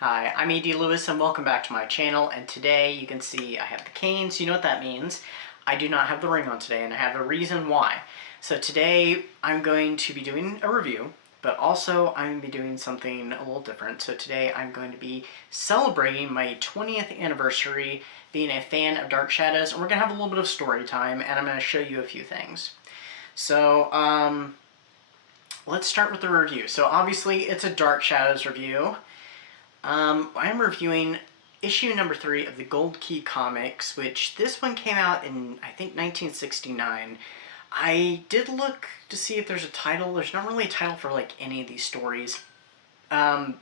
Hi, I'm E.D. Lewis and welcome back to my channel, and today you can see I have the cane, so you know what that means. I do not have the ring on today, and I have a reason why. So today I'm going to be doing a review, but also I'm going to be doing something a little different. So today I'm going to be celebrating my 20th anniversary being a fan of Dark Shadows, and we're going to have a little bit of story time, and I'm going to show you a few things. So, let's start with the review. So obviously it's a Dark Shadows review. I'm reviewing issue number 3 of the Gold Key comics, which this one came out in, I think, 1969. I did look to see if there's a title. There's not really a title for, like, any of these stories. There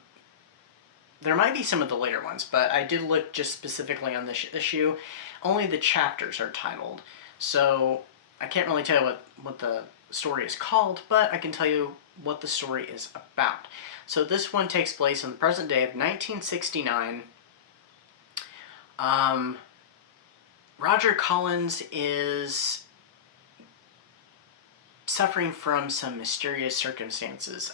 might be some of the later ones, but I did look just specifically on this issue. Only the chapters are titled, so I can't really tell you what the story is called, but I can tell you what the story is about. So this one takes place in the present day of 1969. Roger Collins is suffering from some mysterious circumstances.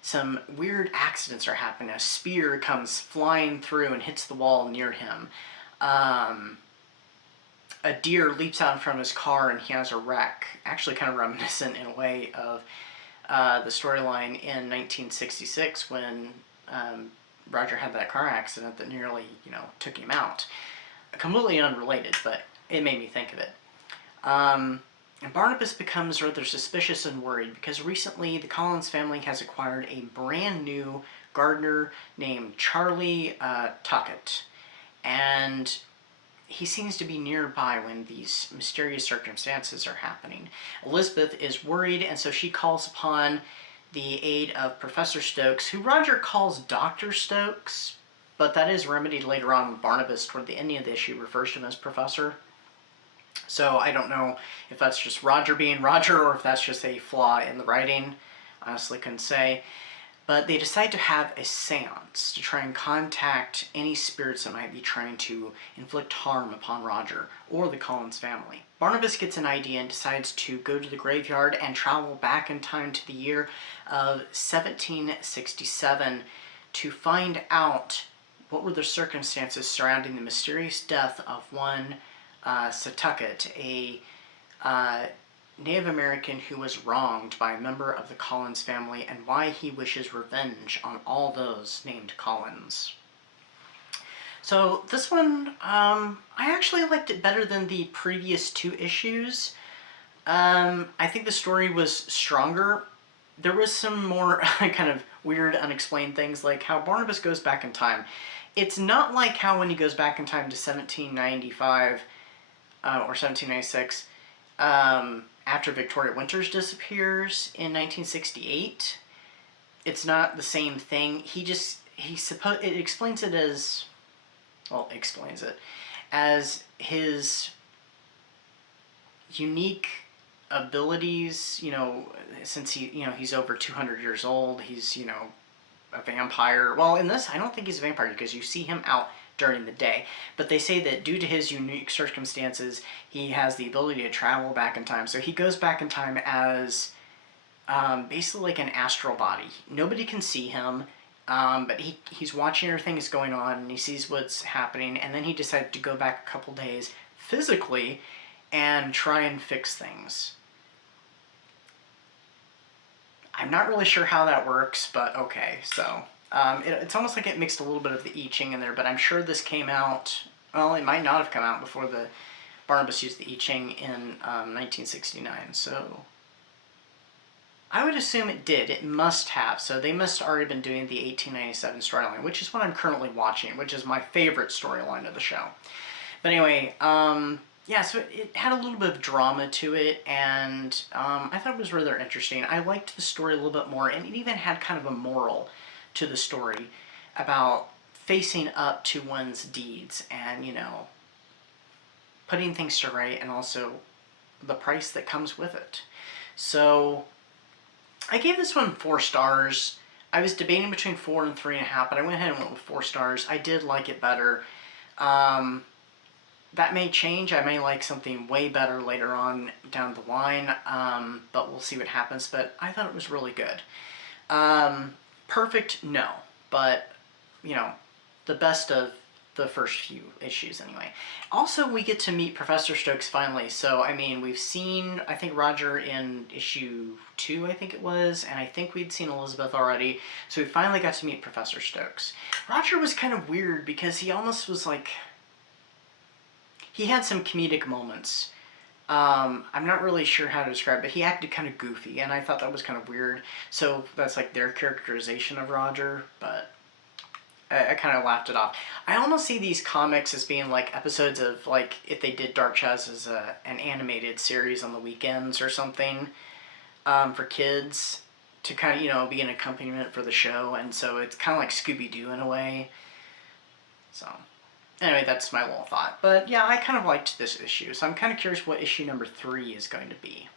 Some weird accidents are happening. A spear comes flying through and hits the wall near him. A deer leaps out in front of his car and he has a wreck. Actually kind of reminiscent in a way of the storyline in 1966 when Roger had that car accident that nearly, took him out. Completely unrelated, but it made me think of it. And Barnabas becomes rather suspicious and worried because recently the Collins family has acquired a brand new gardener named Charlie Tuckett. And he seems to be nearby when these mysterious circumstances are happening. Elizabeth is worried, and so she calls upon the aid of Professor Stokes, who Roger calls Dr. Stokes, but that is remedied later on when Barnabas, toward the end of the issue, refers to him as Professor. So I don't know if that's just Roger being Roger or if that's just a flaw in the writing. Honestly couldn't say. But they decide to have a seance to try and contact any spirits that might be trying to inflict harm upon Roger or the Collins family. Barnabas gets an idea and decides to go to the graveyard and travel back in time to the year of 1767 to find out what were the circumstances surrounding the mysterious death of one Tuckett, a Native American who was wronged by a member of the Collins family, and why he wishes revenge on all those named Collins. So this one, I actually liked it better than the previous 2 issues. I think the story was stronger. There was some more kind of weird, unexplained things, like how Barnabas goes back in time. It's not like how when he goes back in time to 1795 or 1796, after Victoria Winters disappears in 1968. It's not the same thing. It explains it as, well, explains it as his unique abilities, since he's over 200 years old, he's, a vampire. Well, in this, I don't think he's a vampire because you see him out during the day, but they say that due to his unique circumstances, he has the ability to travel back in time. So he goes back in time as basically like an astral body. Nobody can see him, but he's watching everything that's going on, and he sees what's happening, and then he decided to go back a couple days physically and try and fix things. I'm not really sure how that works, but okay, so it's almost like it mixed a little bit of the I Ching in there, but I'm sure this came out, well, it might not have come out before the Barnabas used the I Ching in 1969, so I would assume it did. It must have, so they must have already been doing the 1897 storyline, which is what I'm currently watching, which is my favorite storyline of the show. But anyway, yeah, so it had a little bit of drama to it, and I thought it was rather interesting. I liked the story a little bit more, and it even had kind of a moral to the story about facing up to one's deeds and, putting things to right, and also the price that comes with it. So I gave this one 4 stars. I was debating between 4 and 3.5, but I went ahead and went with 4 stars. I did like it better. That may change. I may like something way better later on down the line, but we'll see what happens. But I thought it was really good. Perfect? No. But you know, the best of the first few issues anyway. Also, we get to meet Professor Stokes finally. So, I mean, we've seen, I think, Roger in issue 2, I think it was, and I think we'd seen Elizabeth already. So we finally got to meet Professor Stokes. Roger was kind of weird because he almost was like, he had some comedic moments. I'm not really sure how to describe it, but he acted kind of goofy, and I thought that was kind of weird. So that's like their characterization of Roger, but I kind of laughed it off. I almost see these comics as being like episodes of, like, if they did Dark Shadows as an animated series on the weekends or something, for kids to kind of, you know, be an accompaniment for the show. And so it's kind of like Scooby-Doo in a way. So anyway, that's my little thought. But yeah, I kind of liked this issue. So I'm kind of curious what issue number 3 is going to be.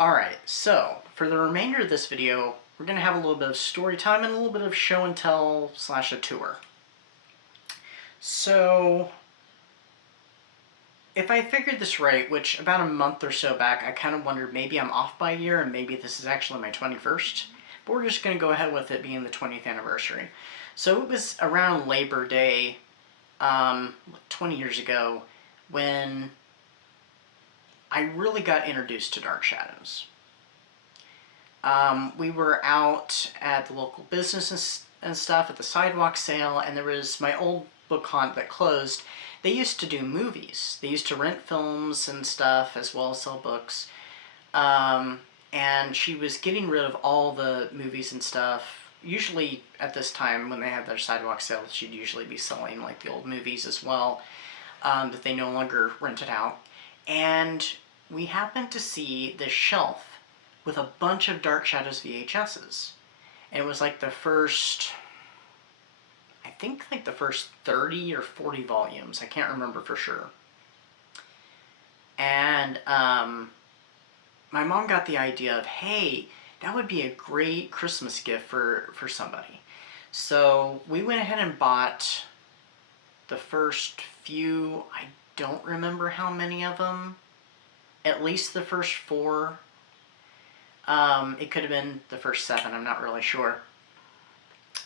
Alright, so for the remainder of this video, we're going to have a little bit of story time and a little bit of show and tell / a tour. So, if I figured this right, which about a month or so back, I kind of wondered maybe I'm off by a year and maybe this is actually my 21st. But we're just going to go ahead with it being the 20th anniversary. So it was around Labor Day, 20 years ago, when I really got introduced to Dark Shadows. We were out at the local business and stuff at the sidewalk sale, and there was my old book haunt that closed. They used to do movies. They used to rent films and stuff as well as sell books. And she was getting rid of all the movies and stuff. Usually at this time when they had their sidewalk sales, she'd usually be selling like the old movies as well, that they no longer rented out. And we happened to see this shelf with a bunch of Dark Shadows VHSs. And it was like the first, I think like the first 30 or 40 volumes. I can't remember for sure. And my mom got the idea of, hey, that would be a great Christmas gift for somebody. So we went ahead and bought the first few. I don't remember how many of them. At least the first 4. It could have been the first 7, I'm not really sure.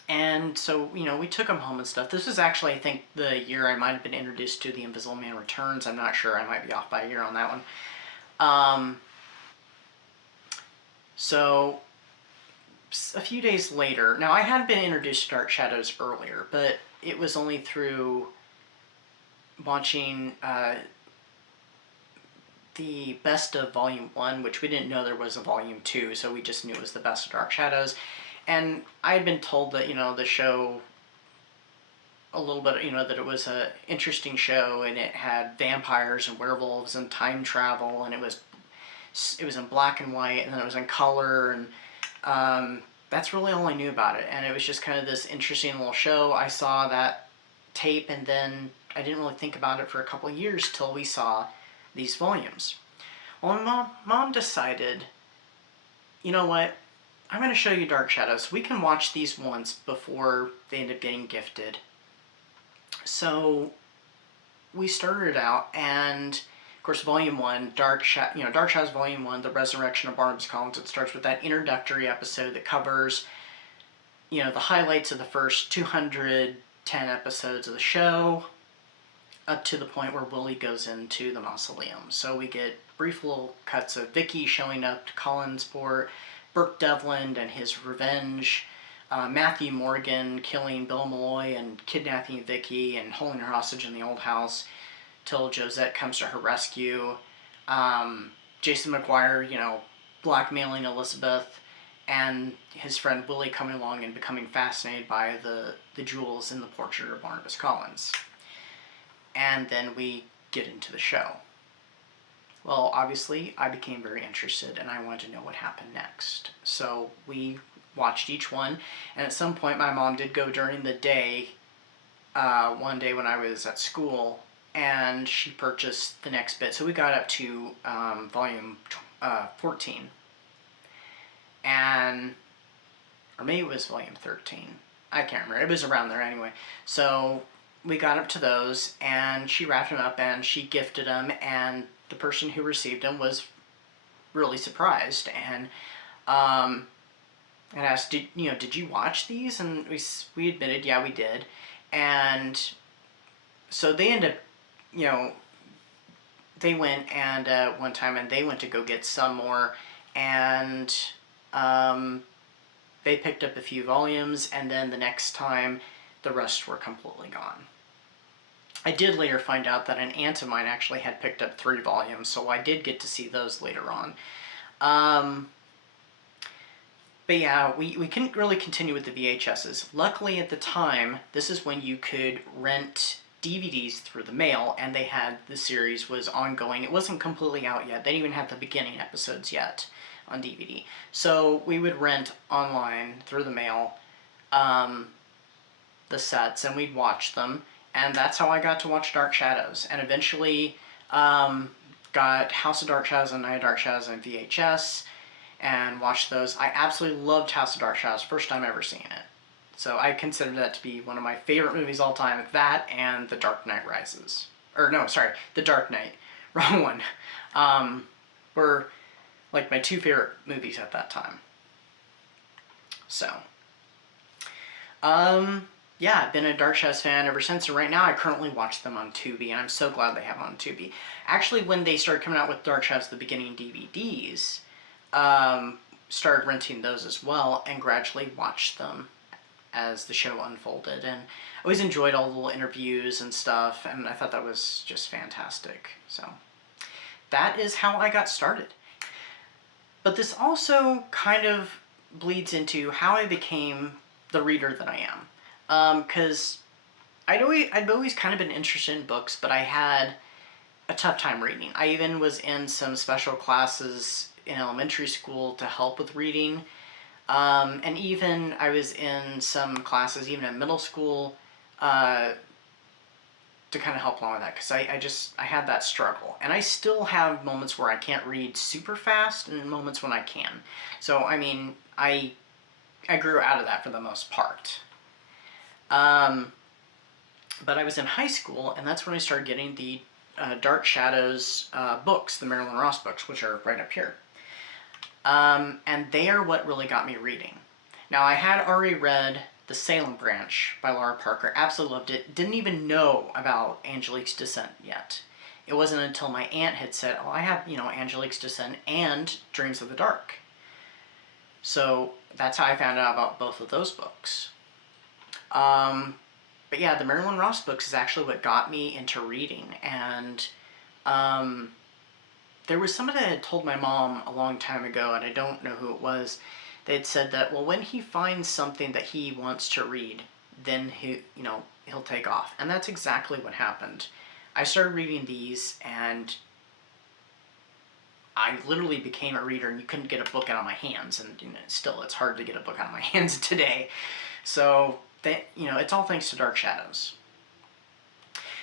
And so, you know, we took them home and stuff. This was actually, I think, the year I might have been introduced to The Invisible Man Returns. I'm not sure. I might be off by a year on that one. So, a few days later, now I had been introduced to Dark Shadows earlier, but it was only through watching the best of Volume 1, which we didn't know there was a Volume 2, so we just knew it was the best of Dark Shadows. And I had been told that, you know, the show, a little bit, you know, that it was an interesting show, and it had vampires and werewolves and time travel, and it was in black and white, and then it was in color, and that's really all I knew about it. And it was just kind of this interesting little show. I saw that tape, and then I didn't really think about it for a couple of years till we saw these volumes. Well, mom decided, you know what, I'm going to show you Dark Shadows. We can watch these once before they end up getting gifted. So we started out, and of course, Volume 1, Dark Shadows Volume 1, The Resurrection of Barnabas Collins. It starts with that introductory episode that covers, you know, the highlights of the first 210 episodes of the show, up to the point where Willie goes into the mausoleum. So we get brief little cuts of Vicky showing up to Collinsport, Burke Devlin and his revenge, Matthew Morgan killing Bill Malloy and kidnapping Vicky and holding her hostage in the old house till Josette comes to her rescue. Jason McGuire, you know, blackmailing Elizabeth, and his friend Willie coming along and becoming fascinated by the jewels in the portrait of Barnabas Collins. And then we get into the show. Well, obviously, I became very interested, and I wanted to know what happened next. So we watched each one, and at some point my mom did go during the day, one day when I was at school, and she purchased the next bit. So we got up to volume 14. And, or maybe it was volume 13. I can't remember. It was around there anyway. So we got up to those, and she wrapped them up, and she gifted them, and the person who received them was really surprised. And and asked, did you watch these? And we admitted, yeah, we did. And so they ended up, you know, they went and one time, and they went to go get some more, and um, they picked up a few volumes, and then the next time, the rest were completely gone. I did later find out that an aunt of mine actually had picked up 3 volumes, so I did get to see those later on. But yeah, we couldn't really continue with the VHSs. Luckily at the time, this is when you could rent DVDs through the mail, and they had, the series was ongoing. It wasn't completely out yet. They didn't even have the beginning episodes yet on DVD. So we would rent online through the mail the sets, and we'd watch them. And that's how I got to watch Dark Shadows. And eventually got House of Dark Shadows and Night of Dark Shadows on VHS and watched those. I absolutely loved House of Dark Shadows, first time ever seeing it. So I consider that to be one of my favorite movies all time. That and The Dark Knight Rises. Or no, sorry, The Dark Knight. Wrong one. Were like my 2 favorite movies at that time. So, yeah, I've been a Dark Shadows fan ever since, and right now I currently watch them on Tubi, and I'm so glad they have them on Tubi. Actually, when they started coming out with Dark Shadows the beginning DVDs, started renting those as well, and gradually watched them as the show unfolded, and I always enjoyed all the little interviews and stuff, and I thought that was just fantastic. So that is how I got started. But this also kind of bleeds into how I became the reader that I am. Because I'd always kind of been interested in books, but I had a tough time reading. I even was in some special classes in elementary school to help with reading. And even I was in some classes, even in middle school, to kind of help along with that, because I had that struggle. And I still have moments where I can't read super fast and moments when I can. So, I mean, I grew out of that for the most part. But I was in high school, and that's when I started getting the Dark Shadows books, the Marilyn Ross books, which are right up here. And they are what really got me reading. Now, I had already read The Salem Branch by Laura Parker, absolutely loved it, didn't even know about Angelique's Descent yet. It wasn't until my aunt had said, oh, I have, Angelique's Descent and Dreams of the Dark. So that's how I found out about both of those books. But yeah, the Marilyn Ross books is actually what got me into reading, and there was somebody that had told my mom a long time ago, and I don't know who it was. They had said that, well, when he finds something that he wants to read, then he'll take off. And that's exactly what happened. I started reading these, and I literally became a reader, and you couldn't get a book out of my hands, and still it's hard to get a book out of my hands today. So, it's all thanks to Dark Shadows.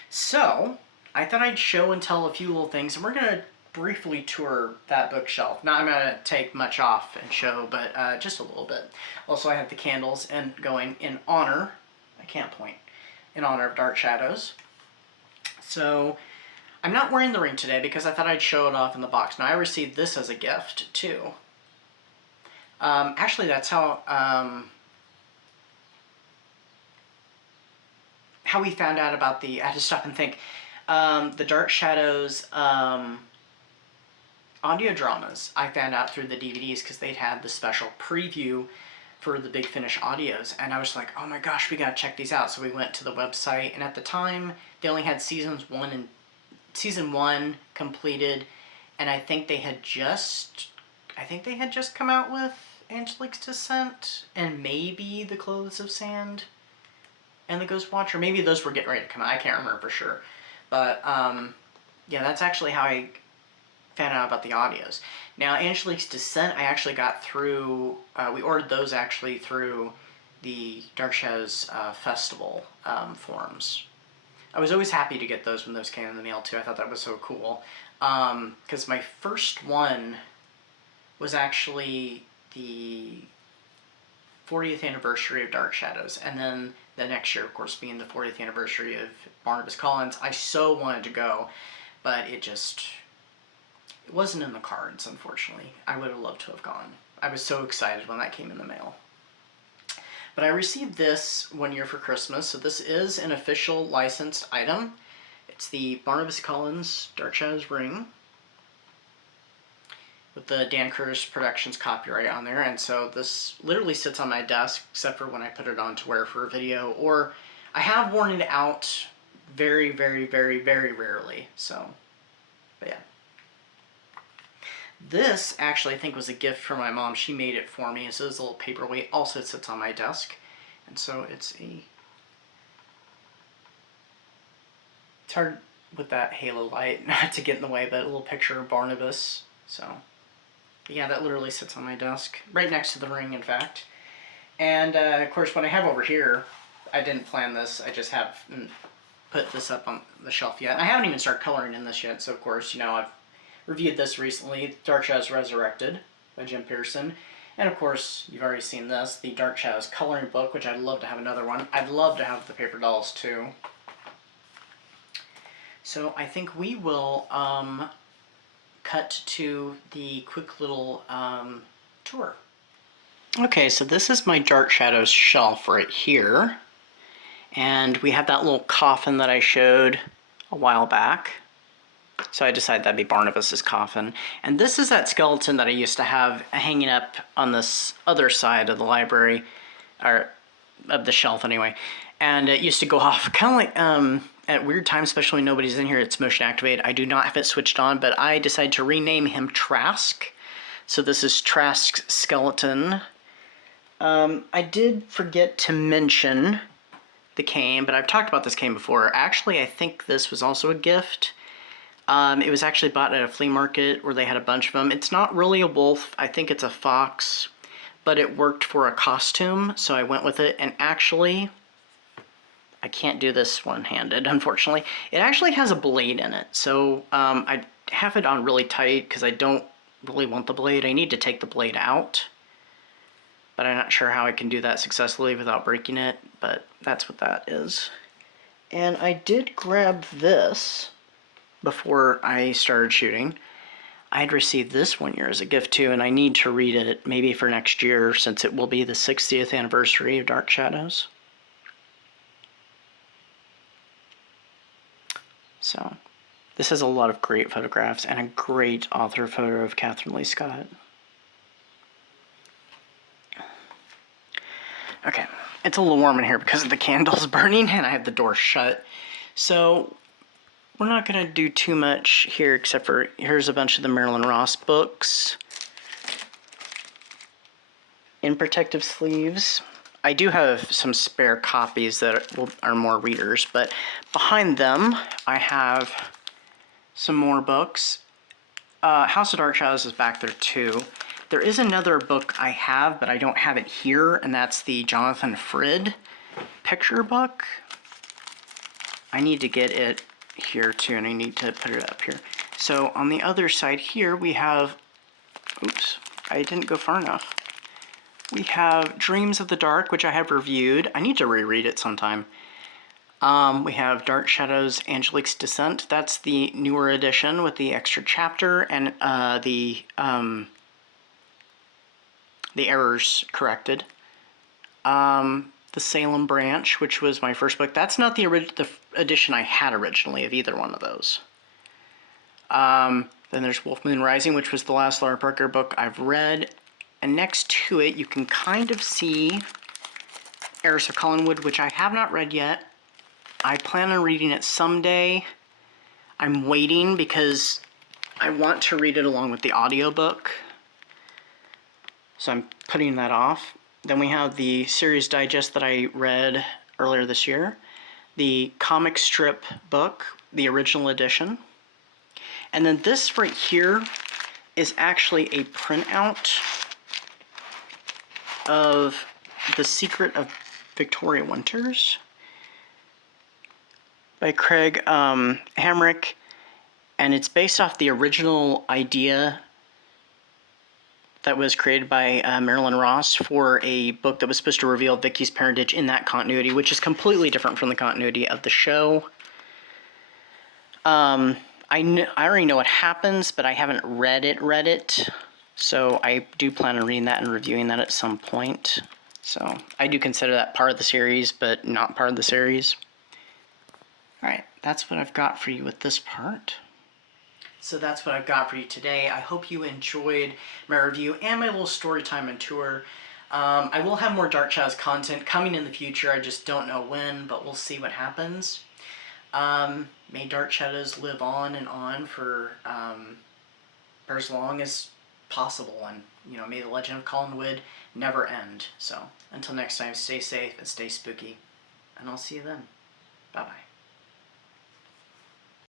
So, I thought I'd show and tell a few little things, and we're going to briefly tour that bookshelf. Not I'm going to take much off and show, but just a little bit. Also, I have the candles and going in honor, I can't point, in honor of Dark Shadows. So, I'm not wearing the ring today because I thought I'd show it off in the box. Now, I received this as a gift, too. Actually, that's how we found out about I had to stop and think, the Dark Shadows audio dramas. I found out through the DVDs because they'd had the special preview for the Big Finish audios, and I was like, oh my gosh, we gotta check these out. So we went to the website, and at the time they only had season 1 completed, and I think they had just come out with Angelique's Descent and maybe The Clothes of Sand and The Ghost Watcher. Maybe those were getting ready to come out. I can't remember for sure. But yeah, that's actually how I found out about the audios. Now, Angelique's Descent, I actually got through, we ordered those actually through the Dark Shadows Festival forums. I was always happy to get those when those came in the mail too. I thought that was so cool. Because my first one was actually the 40th anniversary of Dark Shadows, and then the next year, of course, being the 40th anniversary of Barnabas Collins. I so wanted to go, but it wasn't in the cards, unfortunately. I would have loved to have gone. I was so excited when that came in the mail. But I received this one year for Christmas, so this is an official licensed item. It's the Barnabas Collins Dark Shadows ring with the Dan Curtis Productions copyright on there, and so this literally sits on my desk, except for when I put it on to wear for a video, or I have worn it out very, very, very, very rarely, so, but yeah. This actually I think was a gift from my mom. She made it for me, so this little paperweight also sits on my desk, and so it's hard with that halo light not to get in the way, but a little picture of Barnabas, so. But yeah, that literally sits on my desk, right next to the ring, in fact. And of course, what I have over here, I didn't plan this. I just haven't put this up on the shelf yet. I haven't even started coloring in this yet, so of course, you know, I've reviewed this recently, Dark Shadows Resurrected by Jim Pearson. And of course, you've already seen this, the Dark Shadows coloring book, which I'd love to have another one. I'd love to have the paper dolls too. So I think we will cut to the quick little tour. Okay, so this is my Dark Shadows shelf right here. And we have that little coffin that I showed a while back. So I decided that'd be Barnabas's coffin. And this is that skeleton that I used to have hanging up on this other side of the library, or of the shelf anyway. And it used to go off kind of like at weird times, especially when nobody's in here, it's motion activated. I do not have it switched on, but I decided to rename him Trask. So this is Trask's skeleton. I did forget to mention the cane, but I've talked about this cane before. Actually, I think this was also a gift. It was actually bought at a flea market where they had a bunch of them. It's not really a wolf. I think it's a fox, but it worked for a costume, so I went with it. And actually, I can't do this one-handed, unfortunately. It actually has a blade in it, so I have it on really tight because I don't really want the blade. I need to take the blade out, but I'm not sure how I can do that successfully without breaking it, but that's what that is. And I did grab this before I started shooting. I had received this one year as a gift too, and I need to read it maybe for next year since it will be the 60th anniversary of Dark Shadows. So, this has a lot of great photographs and a great author photo of Catherine Lee Scott. Okay, it's a little warm in here because the candle's burning and I have the door shut. So, we're not going to do too much here except for here's a bunch of the Marilyn Ross books in protective sleeves. I do have some spare copies that are more readers, but behind them I have some more books. House of Dark Shadows is back there too. There is another book I have, but I don't have it here, and that's the Jonathan Frid picture book. I need to get it here too, and I need to put it up here. So on the other side here we have, oops, I didn't go far enough. We have Dreams of the Dark, which I have reviewed. I need to reread it sometime. We have Dark Shadows Angelique's Descent. That's the newer edition with the extra chapter and the errors corrected. The Salem Branch, which was my first book. That's not the edition I had originally of either one of those. Then there's Wolf Moon Rising, which was the last Laura Parker book I've read. And next to it, you can kind of see Heiress of Collinwood, which I have not read yet. I plan on reading it someday. I'm waiting because I want to read it along with the audiobook. So I'm putting that off. Then we have the series digest that I read earlier this year. The comic strip book, the original edition. And then this right here is actually a printout of The Secret of Victoria Winters by Craig Hamrick, and it's based off the original idea that was created by Marilyn Ross for a book that was supposed to reveal Vicky's parentage in that continuity, which is completely different from the continuity of the show. I already know what happens, but I haven't read it. So I do plan on reading that and reviewing that at some point. So I do consider that part of the series, but not part of the series. Alright, that's what I've got for you with this part. So that's what I've got for you today. I hope you enjoyed my review and my little story time and tour. I will have more Dark Shadows content coming in the future. I just don't know when, but we'll see what happens. May Dark Shadows live on for as long as possible, and may the legend of Collinwood never end. So until next time, stay safe and stay spooky, and I'll see you then. Bye bye.